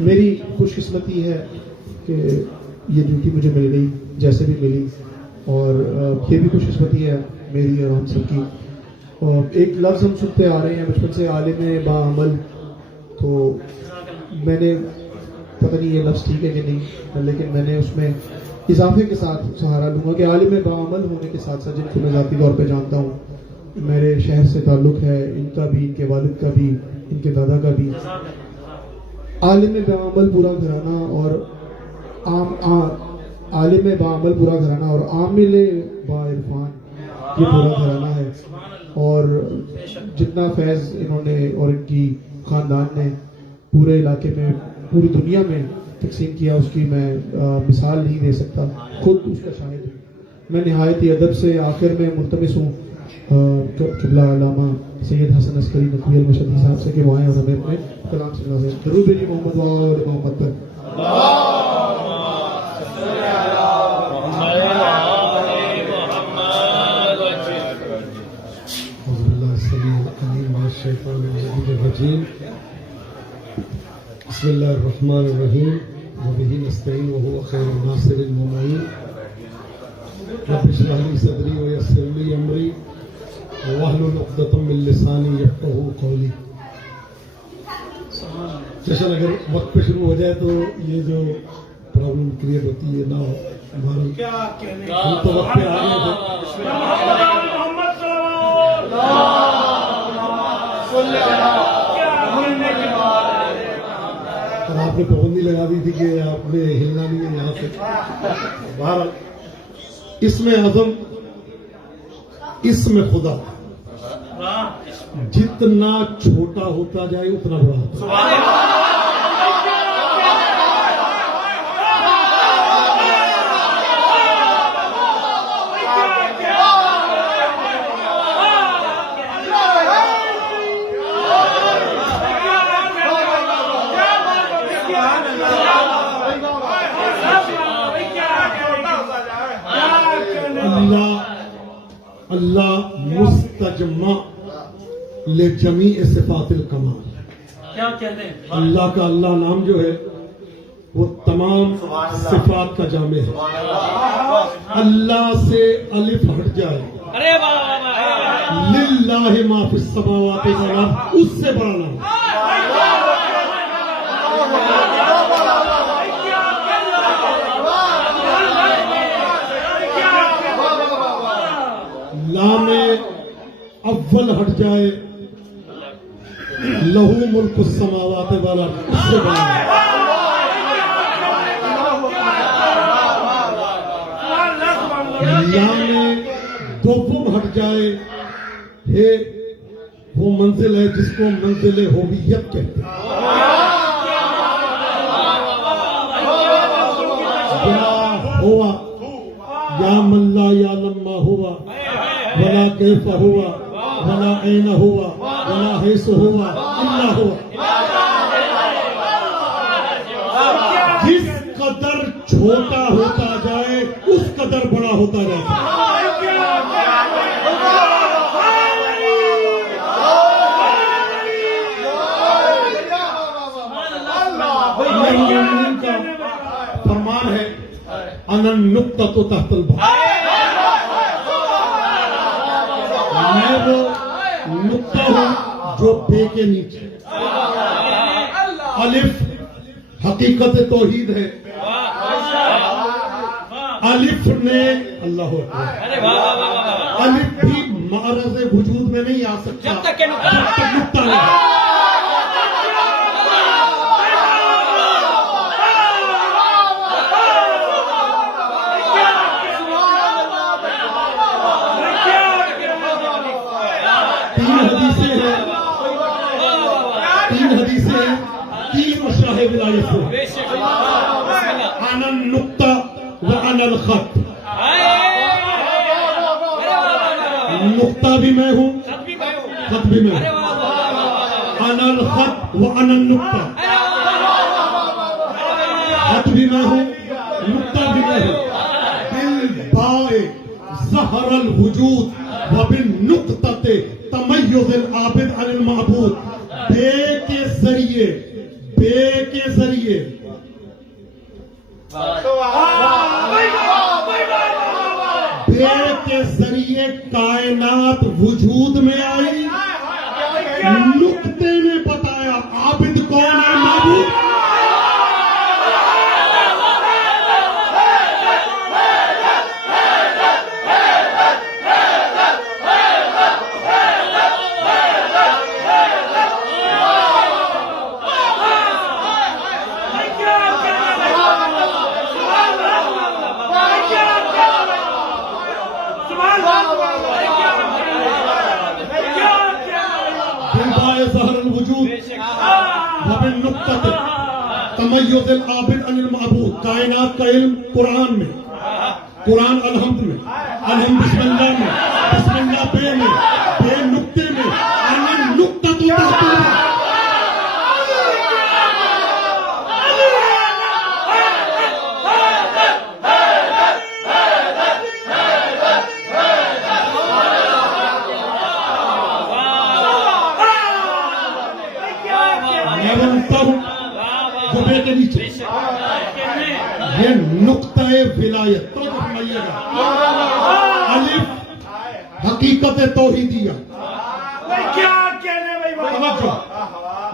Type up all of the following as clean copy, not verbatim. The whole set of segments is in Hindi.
मेरी खुशकिस्मती है कि ये ड्यूटी मुझे मिल गई जैसे भी मिली, और ये भी खुशकिस्मती है मेरी और हम सबकी। और एक लफ्ज़ हम सुनते आ रहे हैं बचपन से, आलिम बाअमल, तो मैंने पता नहीं ये लफ्ज़ ठीक है कि नहीं, लेकिन मैंने उसमें इजाफे के साथ सहारा लूँगा कि आलिम बाअमल होने के साथ साथ जिनको मैं ज़ाती तौर पे जानता हूँ, मेरे शहर से ताल्लुक़ है, इनका भी, इनके वालिद का भी, इनके दादा का भी, आलिम बाअमल पूरा घराना और आलिम बाअमल पूरा घराना और आमिल बाइरफान ये पूरा घराना है। और जितना फैज़ इन्होंने और इनकी ख़ानदान ने पूरे इलाके में, पूरी दुनिया में तकसीम किया, उसकी मैं मिसाल नहीं दे सकता, खुद उसका शाहिद हूँ। मैं नहायत ही अदब से आखिर में मुल्तमिस हूँ क़िबला अल्लामा सैयद हसन अस्करी नकवी अल-मशहदी साहब से कि वो आएँ और हमें अपने कलाम से दरूद भेजिए मोहम्मद और मोहम्मद पर। बिस्मिल्लाहिर्रहमानिर्रहीम व बिही नस्तईन व हुवा खैरुन नासिरिन व मुईन रब्बि इश्रह ली सदरी व यस्सिर ली अमरी वहलुल उक़दतम मिन लिसानी यफ़क़हू क़ौली। जैसे अगर वक्त पे शुरू हो जाए तो ये जो प्रॉब्लम क्रिएट होती है ना, हमारा हम तो वक्त पे आ गए थे। और आपने पाबंदी लगा दी थी कि आपने हिलना नहीं है यहाँ से बाहर। इसमें आज़म, इसमें खुदा जितना छोटा होता जाए उतना बड़ा होता है। अल्लाह मुस्तजमा ले जमी सिफातिल कमाल। क्या कहते हैं? अल्लाह का अल्लाह नाम जो है वो तमाम सिफात का जामे है। अल्लाह से अलिफ हट जाए, लिल्लाहि मा फिस समावाति वल अर्द, उससे बड़ा नाम। लामे अव्वल हट जाए, लहू मुल्क समावात वाला, उससे बड़ा। लामे दोम हट जाए, हे वो मंजिल है जिसको मंजिल होवियत कहते हैं। या हुआ या मल्ला या लम्मा हुआ वला कैफ हुआ वला ऐन हुआ वला हैस हुआ अल्लाह हुआ। जिस कदर छोटा होता जाए उस कदर बड़ा होता जाता है। का फरमान है अनन नुक्ता तो तहतल बा, मैं वो नुक्ता हूं जो बे के नीचे। अलिफ हकीकत तौहीद है। अलिफ ने अल्लाह अलिफ भी मारज़ वजूद में नहीं आ सकता जब तक नुक्ता नहीं। तीन हदीसें हैं, तीन मशाहिद विलायत से, अनन नुक्ता व अनल खत। नुक्ता भी मैं हूँ, खत भी मैं हूँ। अनल खत व अनल नुक्ता, खत भी मैं हूँ, नुक्ता भी मैं हूँ। बिल बाए ज़हरल वजूद व बिन नुक्तते तमय्युज़ुल आबिद अनिल माबूद। बे के जरिए बे के जरिए बे के जरिए कायनात वजूद में आई। नुक्ते ने बताया आबिद कौन है, माबूद। तमय्युज़ुल आबिद अनिल माबूद। कायनात का इल्म कुरान में, कुरान अलहम्द में, अलहम्द बिस्मिल्लाह में, बिस्मिल्लाह बे में, बे नुक्ते में, अनिल नुक्ता तो तहता है। मैं बोलता हूं जुबे के नीचे ये नुक्ता-ए विलायत तो फरमाइएगा। अलिफ हकीकत तौहीदिया।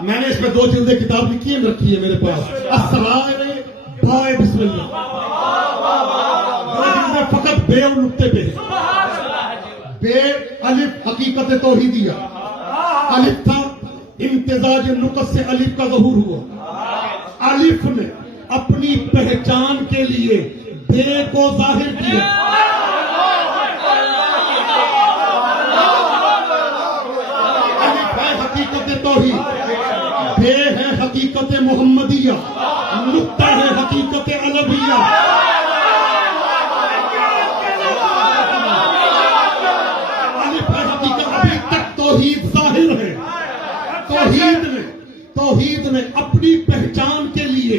मैंने इस पे 2 जिल्दें किताब लिखी है, रखी है मेरे पास। अस्सराए बाए बिस्मिल्लाह। 2 जिल्दें फकत बे और नुक्ते पे है। बे अलिफ हकीकत तौहीदिया। अलिफ था इम्तिजाज नुकत से अलिफ का ज़हूर हुआ। अलिफ ने अपनी पहचान के लिए बे को जाहिर किया। अलिफ है हकीकत तौहीद, बे है हकीकत मोहम्मदिया, नुक्ता है हकीकत अलविया। अलिफ है हकीकत, अभी तक तौहीद जाहिर है। तौहीद ने अपनी पहचान के लिए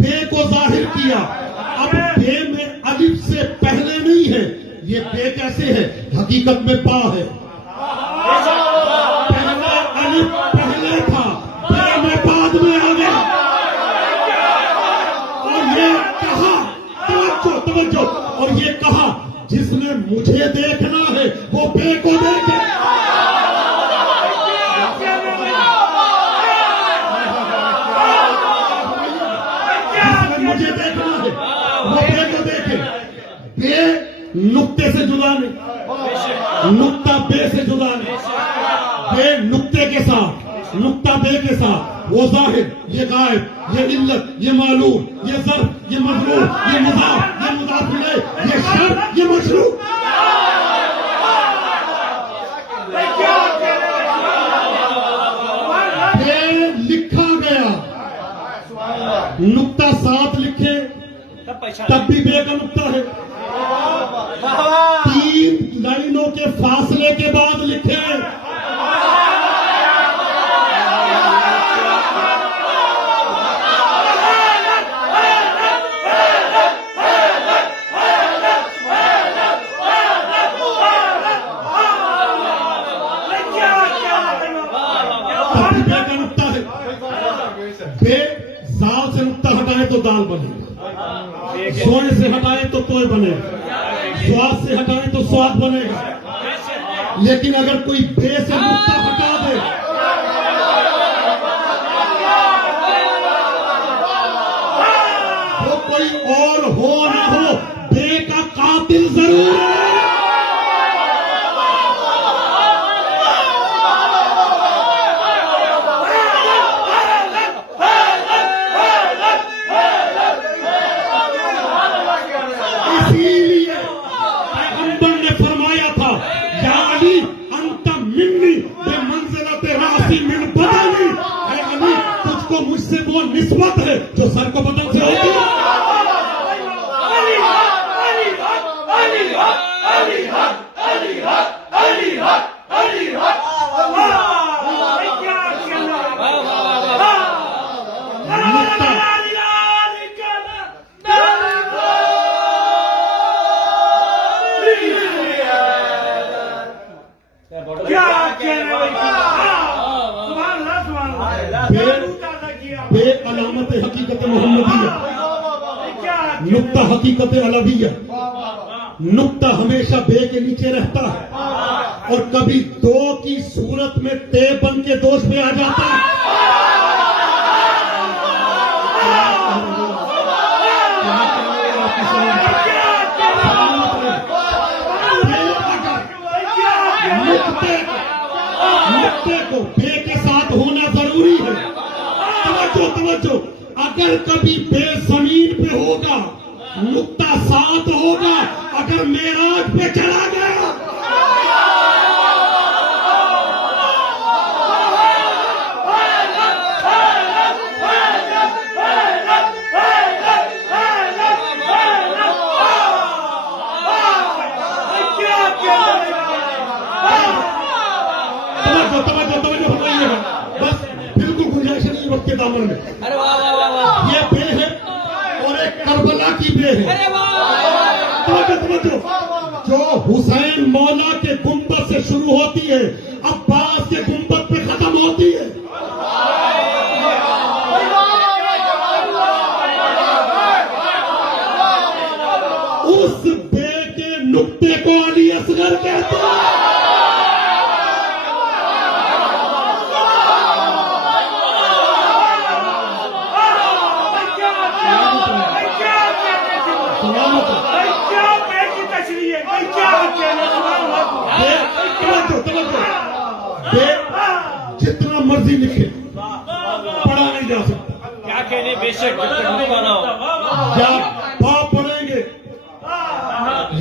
बे को जाहिर किया। अब बे में अलिफ से पहले नहीं है। ये बे कैसे है? हकीकत में बा है। पहले अलिफ पहले था, बे में बाद में आ गया। और ये कहा, तवज्जो, और ये कहा जिसने मुझे देखना है वो बे को देखे। मुझे देखना है वो बे को देखे। बे नुक्ते से जुदा नहीं, नुक्ता बे से जुदा नहीं। बे नुक्ते के साथ, नुक्ता बे के साथ, वो जाहिर, ये गायब, ये इल्लत, ये मालूम, ये ज़र्फ, ये मज़मूम, ये मुज़ाफ, ये मुज़ाफ इलैह, ये शर्त, ये मशरूत। बे लिखा गया, नुक्ता साथ लिखे तब भी बे का नुक्ता है। 3 लाइनों के फासले के बाद लिखे तब भी बे का नुक्ता है। बे जाल से नुक्ता हटाए तो दाल बनेगा, सोए से हटाए तो तोय बनेगा, स्वाद से हटाए तो स्वाद बनेगा। लेकिन अगर कोई बे से नुक्ता हटा दे वो कोई और हो ना हो, बे का कातिल जरूर है। मुझसे वो निस्बत है जो सर को बदन से होती है। बे अलामत हकीकत मोहम्मदिया, नुक्ता हकीकत अलविया। नुक्ता हमेशा बे के नीचे रहता है और कभी दो की सूरत में ते बन के दोष में आ जाता है। नुक्ते को बे के साथ होना जरूरी है। तवज्जो तवज्जो, अगर कभी बे जमीन पे होगा, नुक्ता साथ होगा। अगर मेराज पे चला गया, बस बिल्कुल गुंजाइश नहीं वक्त के दामन में। अरे वाह वाह वाह वाह, ये बे है और एक करबला की बे है। अरे वाह, जो हुसैन मौला के गुंबद से शुरू होती है, अब्बास के गुंबद पे खत्म होती है। उस बे के नुक्ते को अली असगर कहते हैं। जितना मर्जी लिखे, पढ़ा नहीं जा सकता। क्या कहने, बेशक या बा पढ़ेंगे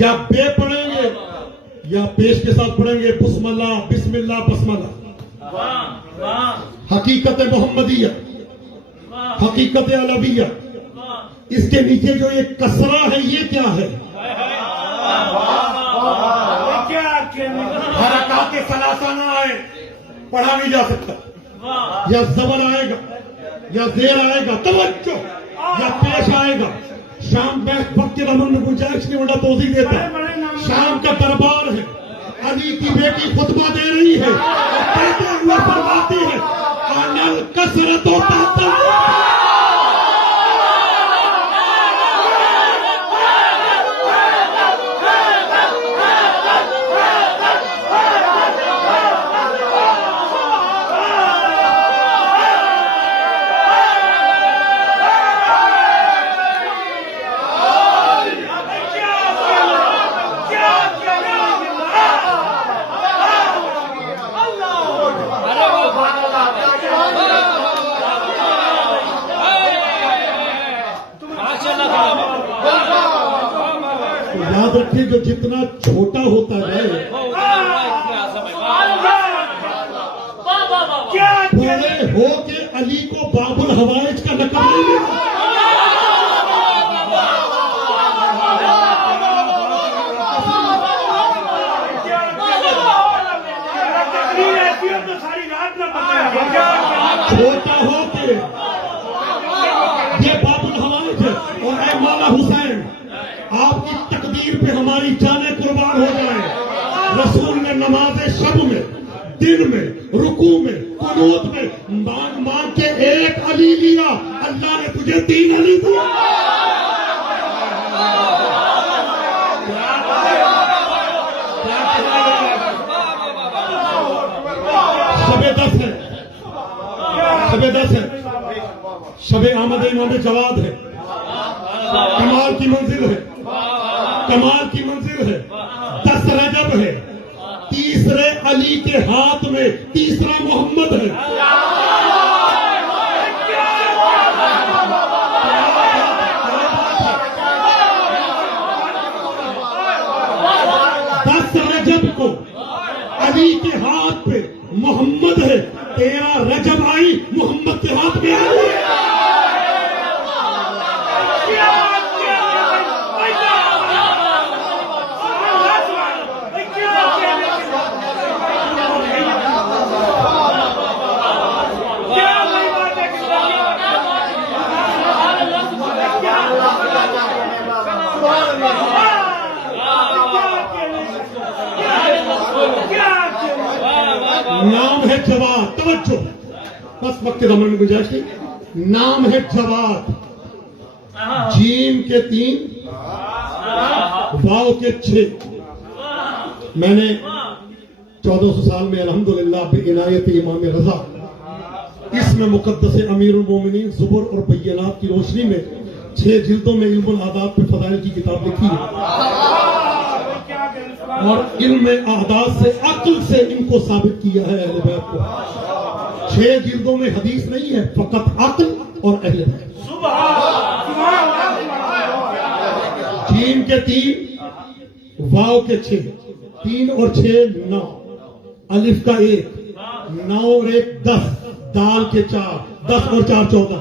या बे पढ़ेंगे या पेश के साथ पढ़ेंगे बिस्मिल्लाह बिस्मिल्लाह बसमल्ला। हकीकत मोहम्मदिया, हकीकत अलविया। इसके नीचे जो ये कसरा है, ये क्या है? हरकत के सलासा ना आए, पढ़ा नहीं जा सकता। या जबर आएगा या जेर आएगा, तवज्जो, या पेश आएगा। शाम वक्त के रमन में गुंजाइश नहीं उल्टा तोजी देता है। शाम का दरबार है, अली की बेटी खुतबा दे रही है और कहते हुए फरमाती है, अनल कसरत होता याद रखिए, जो जितना छोटा होता है बड़े हो के अली को बाबुल हवाइज का लक़ब नहीं मिला। छोटा हो के ये बाबुल हवाइज है और ऐ मौला हुसैन, आपकी तकदीर पे हमारी जाने कुर्बान हो जाए। रसूल ने नमाज शब में, दिन में, रुकू में, कुनूत में मांग मांग के एक अली लिया, अल्लाह ने तुझे 3 अली दिया। शबे 10 है, शबे 10 है, शबे आमद इमाम जवाद है। कमाल की मंजिल है, कमाल की मंजिल है। 10 रजब है, तीसरे अली के हाथ में तीसरा मोहम्मद है। 10 रजब को अली के हाथ पे मोहम्मद है। 13 रजब आई, मोहम्मद के हाथ में आई। नाम है जवाद। तवज्जो, बस वक्त दमन में गुंजाइश नहीं। नाम है जवाद, जीम के 3, वाव के 6। मैंने 1400 साल में अल्हम्दुलिल्लाह बेइनायत इमाम रजा इसमें मुकद्दस अमीरुल मोमिनीन ज़ुबर और बय्यनात की रोशनी में 6 जिल्दों में इल्मुल आदात पे फदाइल की किताब लिखी है और इल्म आदात से अक्ल से इनको साबित किया है अहले बैत को। 6 जिल्दों में हदीस नहीं है, फकत अक्ल और अहले बैत। जीम के 3, वाव के 6, 3 और 6 9, अलिफ का 1, 9 और 1 10, दाल के 4, 10 और 4 14।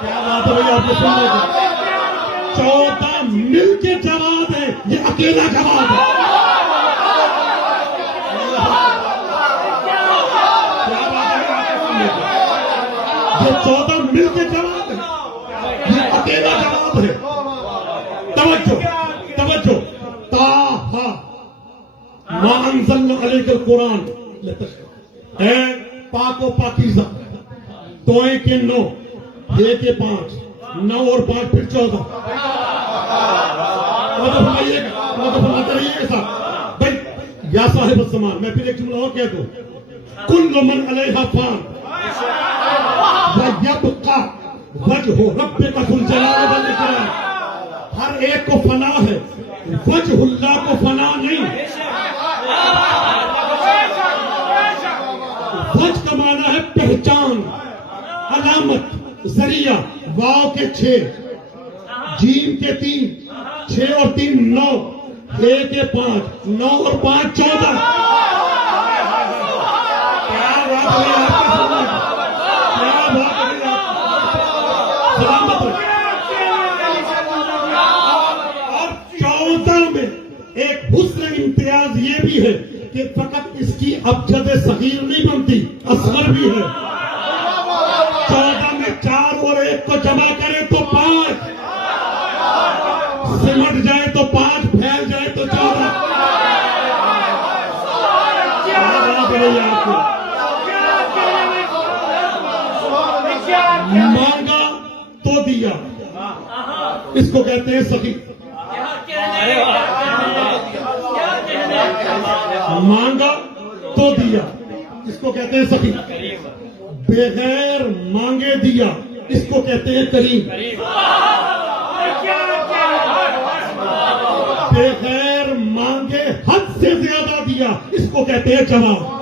क्या बात है भैया, आपने सुन लिया? 14 मिल के जवाब है, ये अकेला जवाब है। क्या बात है, आपने सुन लिया? ये 14 मिल के जवाब है, ये अकेला जवाब है। तवज्जो तवज्जो, ताहा मा अंज़लना अलैकल कुरान है पाको पाकीज़ा, 2 के 9, 1 के 5, 9 और 5 फिर 14। फरमाते रहिएगा साहब भाई, या साहिब ज़मान। मैं फिर एक जुमला और कह दूं, कुल्लु मन अलैहा फान व यबका वजहु रब्बिका ज़ुल जलाल वल इकराम। हर एक को फना है, वजहुल्लाह को फना नहीं। वज का माना है पहचान, अलामत, जरिया। वाव के 6, जीम के 3, 6 और 3 9, 1 के 5, 9 और 5 14। क्या बात है आपकी, क्या बात है सलामत। और 14 में एक हुस्न इम्तियाज ये भी है कि फकत इसकी अबजद सगीर नहीं बनती, असगर भी है। 14 में 4 और 1 को जमा करें तो 5, सिमट जाए तो 5, फैल जाए तो 14। मांगा तो दिया, इसको कहते हैं सही। मांगा तो दिया, इसको कहते हैं सही। बगैर मांगे दिया, इसको कहते हैं करीम। बगैर मांगे हद से ज्यादा दिया, इसको कहते हैं जवाब।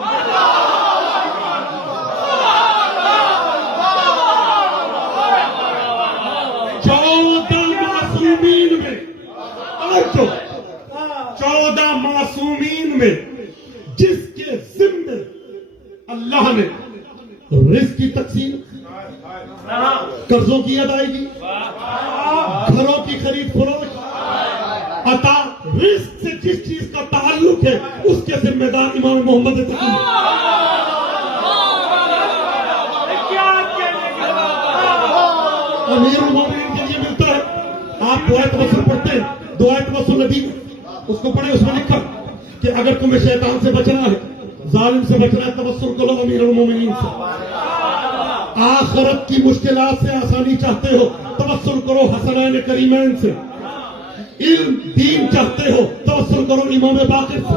में 14 मासूमीन में जिसके जिम्मे अल्लाह ने रिस्क की तकसीम, कर्जों की अदायगी, घरों की खरीद फरोख्त, अता रिस्क से जिस चीज का ताल्लुक है उसके जिम्मेदार इमाम मोहम्मद तकी। अमीरुल मोमिनीन के लिए मिलता है। आप दुआ तवस्सुल पढ़ते हैं, दुआ तवस्सुल नबी उसको पढ़े, उसमें लिखा कि अगर तुम्हें शैतान से बचना है, जालिम से बचना है, तवस्सुल करो अमीरुल मोमिनीन से। आखिरत की मुश्किलात से आसानी चाहते हो, तवस्सुल करो हसनैन करीमैन से। इल्म दीन चाहते हो, तवस्सुल करो इमाम बाक़िर से।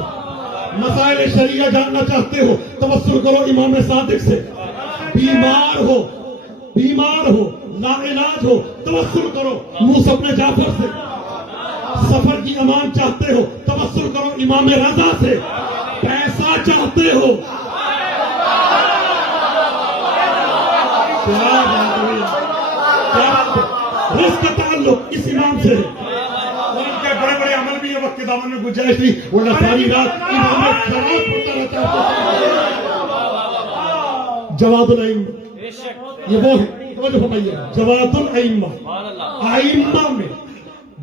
मसाइल शरिया जानना चाहते हो, तवस्सुल करो इमाम सादिक से। बीमार हो लाइलाज हो, तवस्सुल करो मूसा इब्न जाफर से। सफर की अमान चाहते हो, तवस्सुल करो इमाम रजा से। पैसा चाहते हो, क्या बात है, क्या बात है, रिस्क का ताल्लुक इस इमाम से है। और इनके बड़े बड़े अमल भी है, वक्त के दामन में गुंजाइश नहीं, वरना सारी रात इमाम खराब पड़ता रहता है। जवादुल अइम्मा, ये वो है, जवादुल अइम्मा। अइम्मा में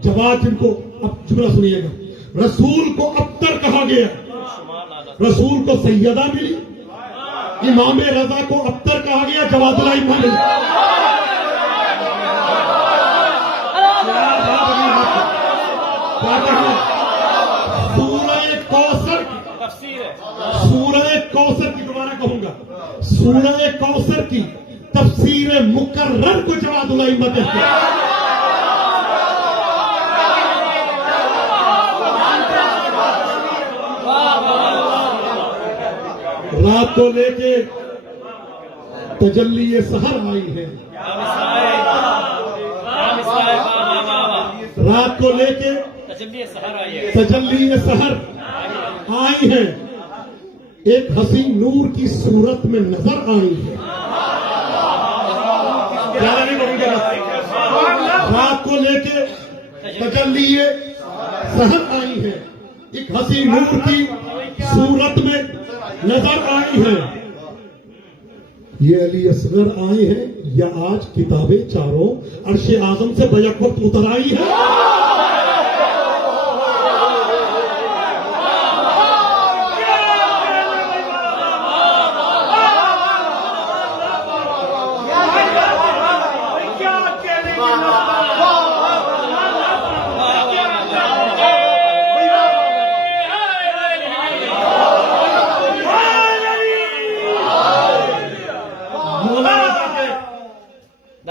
जवाद, जिनको अब जुमला सुनिएगा, रसूल को अब्तर कहा गया, रसूल को सैयदा मिली, इमाम रजा को अब्तर कहा गया, जवादुल अइम्मा मिली। सूरह कौसर की दोबारा करूंगा। सूरह कौसर की तफसीर मुकर्रर को जवादुल अइम्मत कहते हैं। रात को लेके तजल्ली सहर आई है, रात को लेके तजल्ली सहर आई है, एक हसी नूर की सूरत में नजर आई है। ज्यादा नहीं बोलूंगा। रात को लेके तजल्ली सहर आई है, एक हसी नूर की सूरत में नजर आई है। ये अली असगर आए हैं या आज किताबें चारों अर्श आजम से बैक वक्त उतर आई है।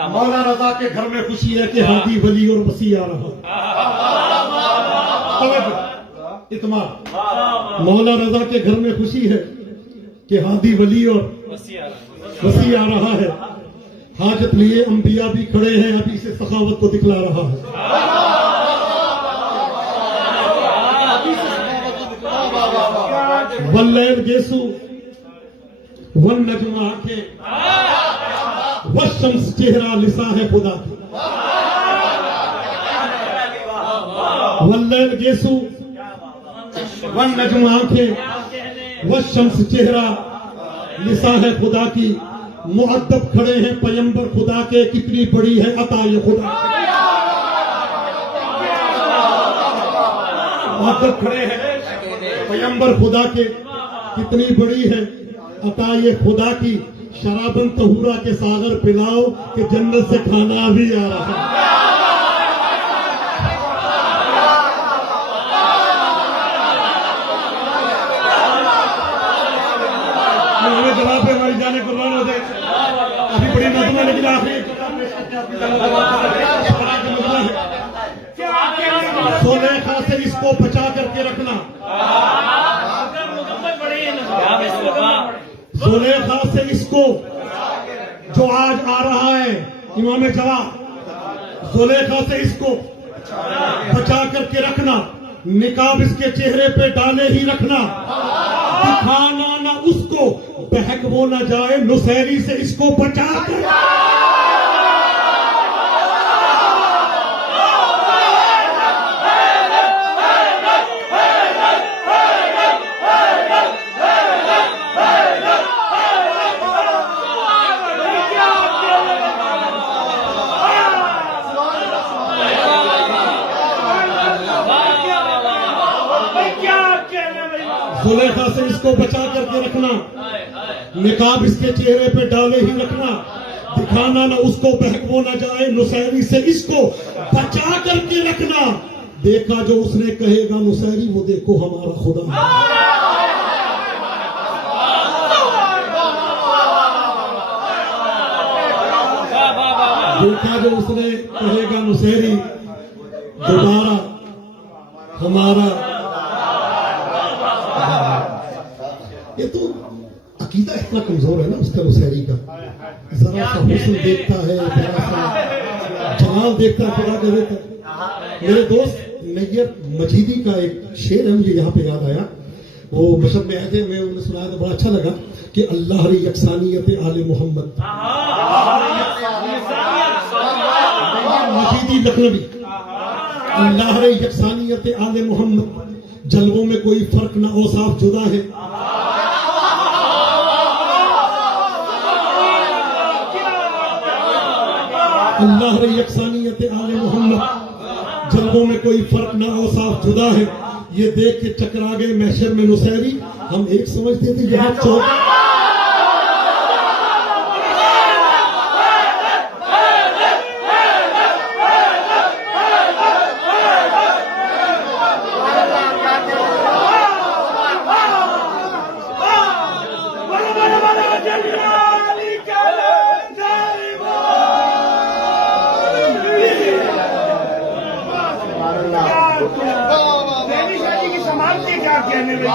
मौला रजा के घर में खुशी है कि हादी वली और वसी आ रहा। इत्मीनान। मौला रजा के घर में खुशी है कि हादी वली और वसी आ रहा है। हाजत लिए अंबिया भी खड़े हैं, अभी से सखावत को दिखला रहा है। वल्लैल गेसु वन नजुम आंखें वशम्स चेहरा लिसा है खुदा की। वल्लैल गेसु वन नजुम आंखें वशम्स चेहरा लिसा है खुदा की। मुअद्दब खड़े हैं पैगंबर खुदा के, कितनी बड़ी है अता ये खुदा। मुअद्दब खड़े हैं पैगंबर खुदा के, कितनी बड़ी है अता ये खुदा की। शराबन तहूरा के सागर पिलाओ कि जन्नत से खाना भी आ रहा है। हमें जवाब है हमारी जाने कुर्बान हो जाए। अभी बड़ी नज़म है लेकिन आखिरी सोलेखा से इसको बचा करके रखना। जुलेखा से इसको जो आज आ रहा है इमाम जवाब, जुलेखा से इसको बचा करके रखना। निकाब इसके चेहरे पे डाले ही रखना, दिखाना ना उसको, बहक वो ना जाए, नुसैरी से इसको बचा कर। जुलेखा से इसको बचा करके रखना, निकाब इसके चेहरे पे डाले ही रखना, दिखाना ना उसको, बहक वो ना जाए, नुसैरी से इसको बचा करके रखना। देखा जो उसने कहेगा नुसैरी, वो देखो हमारा खुदा। देखा जो उसने कहेगा नुसैरी, दोबारा हमारा। ये तो अकीदा इतना कमजोर है ना उसका नुसैरी का। जरा सा हुस्न देखता है, जरा सा जमाल देखता है, खुदा का देता है। मेरे दोस्त नैयर मजीदी का एक शेर है, मुझे यहाँ पे याद आया। वो मशहब में आए थे, मैं उन्हें सुनाया तो बड़ा अच्छा लगा कि अल्लाह रे यकसानियत आले मोहम्मद। मजीदी लखनवी, अल्लाह रे यकसानियत आले मोहम्मद, जलवों में कोई फर्क ना, औसाफ जुदा है। अल्लाह रे यकसानियत आले मोहम्मद, जलवों में कोई फर्क ना, औसाफ जुदा है। ये देख के चकरा गए महशर में नुसैरी। हम एक समझते थे यहाँ चौक। पहली शादी की समाप्ति क्या कहने में